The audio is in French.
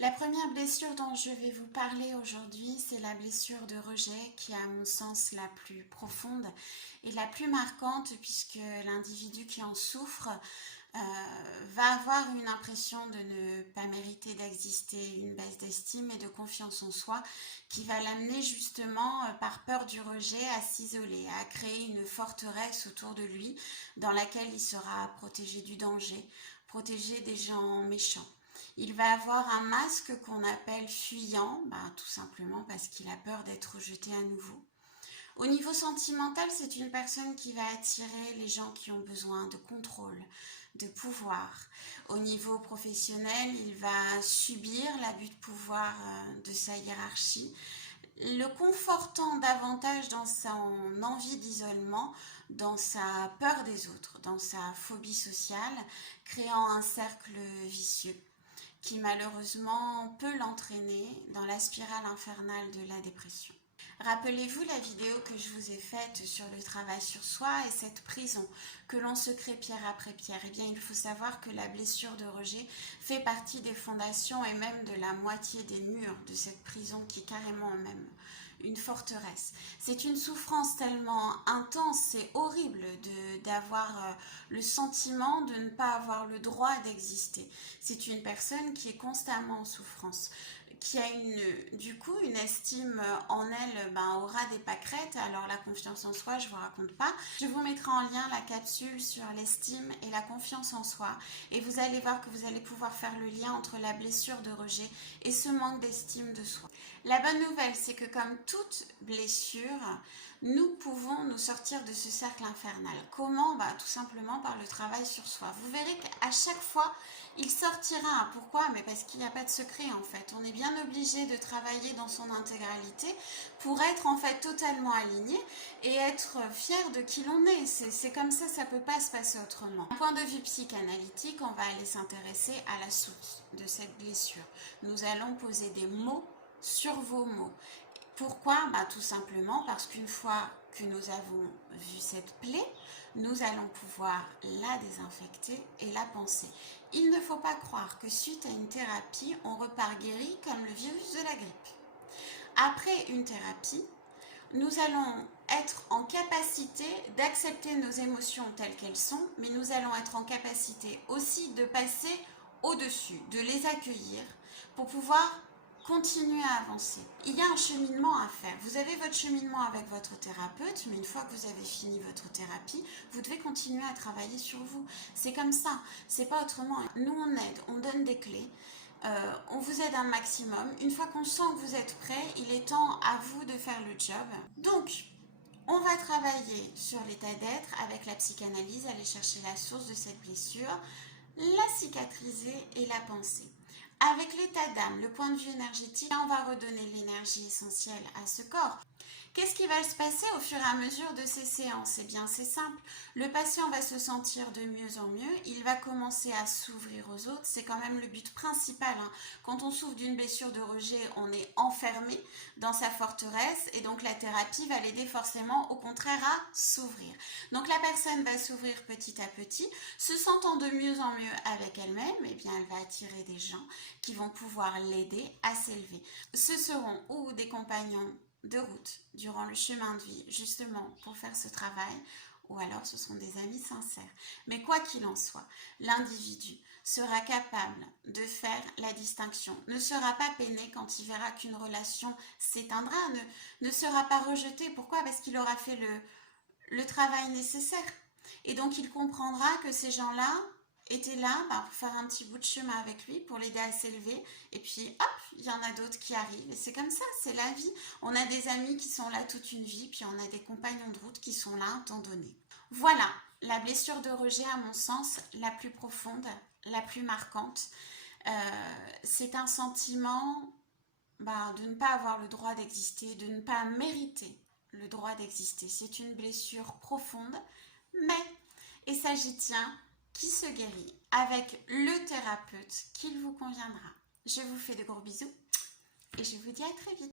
La première blessure dont je vais vous parler aujourd'hui, c'est la blessure de rejet qui est à mon sens la plus profonde et la plus marquante puisque l'individu qui en souffre va avoir une impression de ne pas mériter d'exister, une baisse d'estime et de confiance en soi qui va l'amener justement par peur du rejet à s'isoler, à créer une forteresse autour de lui dans laquelle il sera protégé du danger, protégé des gens méchants. Il va avoir un masque qu'on appelle fuyant, tout simplement parce qu'il a peur d'être rejeté à nouveau. Au niveau sentimental, c'est une personne qui va attirer les gens qui ont besoin de contrôle, de pouvoir. Au niveau professionnel, il va subir l'abus de pouvoir de sa hiérarchie, le confortant davantage dans son envie d'isolement, dans sa peur des autres, dans sa phobie sociale, créant un cercle vicieux qui malheureusement peut l'entraîner dans la spirale infernale de la dépression. Rappelez-vous la vidéo que je vous ai faite sur le travail sur soi et cette prison que l'on se crée pierre après pierre. Eh bien, il faut savoir que la blessure de rejet fait partie des fondations et même de la moitié des murs de cette prison qui est carrément même une forteresse. C'est une souffrance tellement intense, c'est horrible d'avoir le sentiment de ne pas avoir le droit d'exister. C'est une personne qui est constamment en souffrance, qui a du coup une estime en elle au ras des pâquerettes. Alors la confiance en soi, je vous raconte pas. Je vous mettrai en lien la capsule sur l'estime et la confiance en soi et vous allez voir que vous allez pouvoir faire le lien entre la blessure de rejet et ce manque d'estime de soi. La bonne nouvelle, c'est que comme toute blessure, nous pouvons nous sortir de ce cercle infernal. Comment? Tout simplement par le travail sur soi. Vous verrez qu'à chaque fois, il sortira. Pourquoi? Mais parce qu'il n'y a pas de secret en fait. On est bien obligé de travailler dans son intégralité pour être en fait totalement aligné et être fier de qui l'on est. C'est comme ça ne peut pas se passer autrement. D'un point de vue psychanalytique, on va aller s'intéresser à la source de cette blessure. Nous allons poser des mots sur vos mots. Pourquoi? Tout simplement parce qu'une fois que nous avons vu cette plaie, nous allons pouvoir la désinfecter et la penser. Il ne faut pas croire que suite à une thérapie, on repart guéri comme le virus de la grippe. Après une thérapie, nous allons être en capacité d'accepter nos émotions telles qu'elles sont, mais nous allons être en capacité aussi de passer au-dessus, de les accueillir pour pouvoir continuer à avancer. Il y a un cheminement à faire. Vous avez votre cheminement avec votre thérapeute, mais une fois que vous avez fini votre thérapie, vous devez continuer à travailler sur vous. C'est comme ça, c'est pas autrement. Nous on aide, on donne des clés. On vous aide un maximum. Une fois qu'on sent que vous êtes prêt, il est temps à vous de faire le job. Donc, on va travailler sur l'état d'être avec la psychanalyse, aller chercher la source de cette blessure, la cicatriser et la penser. Avec l'état d'âme, le point de vue énergétique, on va redonner l'énergie essentielle à ce corps. Qu'est-ce qui va se passer au fur et à mesure de ces séances? Eh bien, c'est simple. Le patient va se sentir de mieux en mieux. Il va commencer à s'ouvrir aux autres. C'est quand même le but principal. Quand on souffre d'une blessure de rejet, on est enfermé dans sa forteresse. Et donc, la thérapie va l'aider forcément, au contraire, à s'ouvrir. Donc, la personne va s'ouvrir petit à petit. Se sentant de mieux en mieux avec elle-même, eh bien, elle va attirer des gens qui vont pouvoir l'aider à s'élever. Ce seront ou des compagnons de route durant le chemin de vie justement pour faire ce travail, ou alors ce sont des amis sincères. Mais quoi qu'il en soit, l'individu sera capable de faire la distinction, ne sera pas peiné quand il verra qu'une relation s'éteindra, ne sera pas rejeté. Pourquoi? Parce qu'il aura fait le travail nécessaire. Et donc il comprendra que ces gens-là étaient là pour faire un petit bout de chemin avec lui, pour l'aider à s'élever. Et puis hop, il y en a d'autres qui arrivent. Et c'est comme ça, c'est la vie. On a des amis qui sont là toute une vie, puis on a des compagnons de route qui sont là un temps donné. Voilà, la blessure de rejet, à mon sens, la plus profonde, la plus marquante. C'est un sentiment de ne pas avoir le droit d'exister, de ne pas mériter le droit d'exister. C'est une blessure profonde, mais, et ça j'y tiens, qui se guérit avec le thérapeute qu'il vous conviendra. Je vous fais de gros bisous et je vous dis à très vite.